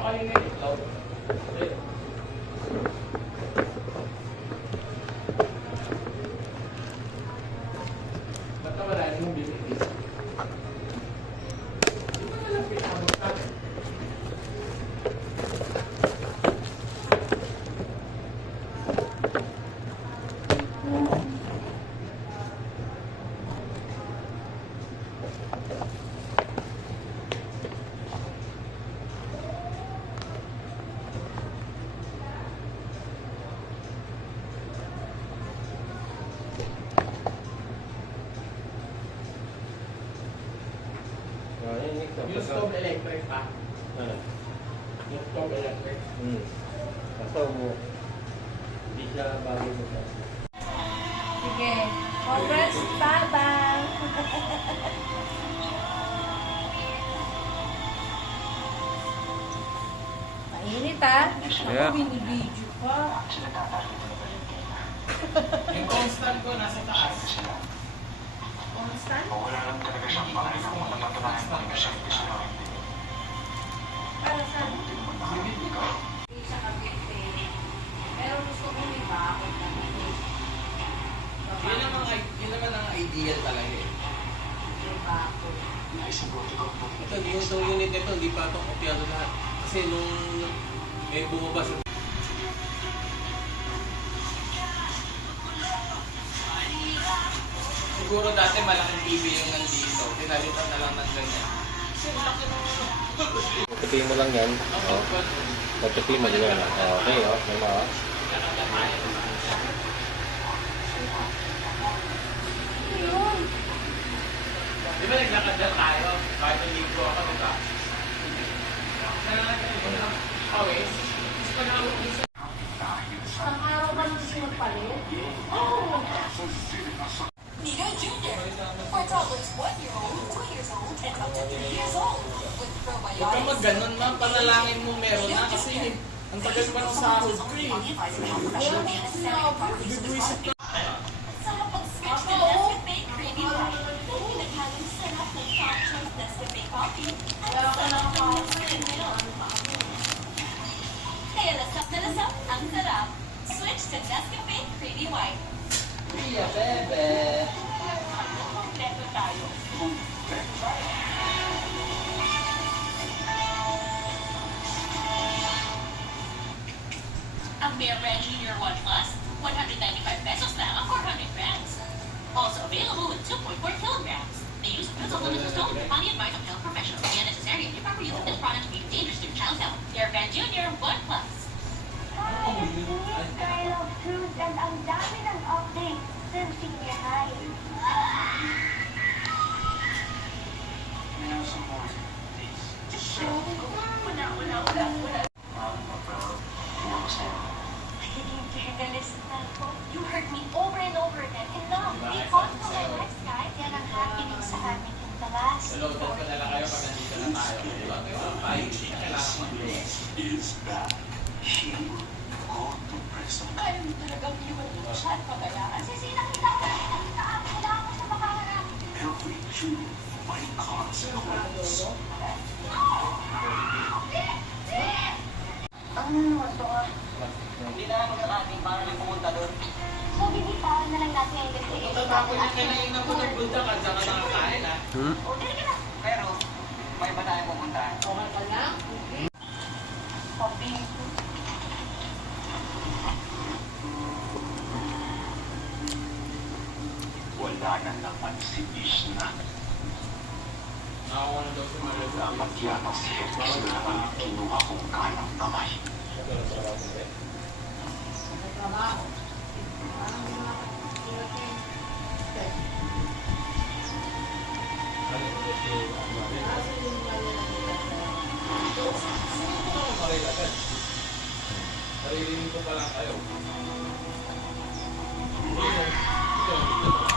Pakalin na yung itlog. Ba't na wala yung bibili? Yung stove electric pa. Yung stove electric. Kaso hindi siya bago mo siya. Sige. Congrats, Babang! Mainit ah. Yeah. Ako, binibidyo pa. Yung constant ko nasa taas. Constant? Wala lang talaga siyang pangalan ng mga matanayan ng mission gusto nyo. Para saan? Hindi siya kabite. Pero gusto ko may bakit na Yun naman ang ideal talaga eh. may bakit. Naisibuti ko po. Ito, yung unit nito, hindi pa ito kopyado lahat. Kasi nung may bumaba sa... Siguro dati malaking TV yung nandito. Pinalitan na lang ng ganyan. Kasi laki ng... Tutupi mo lang yan. Oh. Tutupi mo din yan. Okay, oh. May mga. Di ba naglakad na tayo? Kahit naligo ako, di ba? Sana natin yung pawis. Kasi pag nakauwi sa... Ang araw ba nung sinagpalit? Oo! Nido Jr. For toddlers 1 year old, 2 years old, and up to 3 years old. With Huwag kang probiotics. mag-ganon, ma'am. Panalangin mo meron na kasi ang tagal pa ng sahod ko eh. Bibwisit na. Sarap pag-switch to Nescafe Creamy White. Pinaghalong sarap ng top choice Nescafe coffee. At sarap ng Nescafe milk. Kaya lasap na lasap ang sarap. Switch to Nescafe Creamy White. Pia, bebe. Kompleto tayo. Ang Bear Brand Junior 1 Plus, 195 pesos lang ang 400 grams. Also available with 2.4 kilograms. The use of pills of lemon stone on the advice of health professionals. The unnecessary and improper use of this product may be dangerous to your child's health. Bear Brand Junior 1 Plus. Hi, Style of Truth, and ang dami ng updates since senior high. Nagiging journalist na ako. You heard me over and over again. Enough! Be on to my next guy. Yan ang happening sa amin in the last Hello, dahil pa nila kayo pag nandito na tayo. Di ba? Kaya kailangan mag-play. Is back. He will go to prison. Kaya mo talagang iwan mo siya at pabayaan. Kasi sinakita ko na nakita ako. Kailangan ko siya makaharap. Every Jew by consequence. Ano naman to ah? Hindi na lang magkakating para lang pumunta doon. So, bibitawan na lang natin yung investigation. Tatapon niya kanina po nagpunta ka, dyan ka nakakain ha. O, dali ka na. Pero, may iba tayong pupunta. Okay ka lang? Papi. Wala na naman si Ishna. Nakakuha na daw si Maria. Dapat yan ang si Hermes na ang kinuha kong kanang kamay. May trabaho. Parang mga Philippine. Kaso yung Sino ko marilagan? Naririnig ko pa lang kayo. Ito,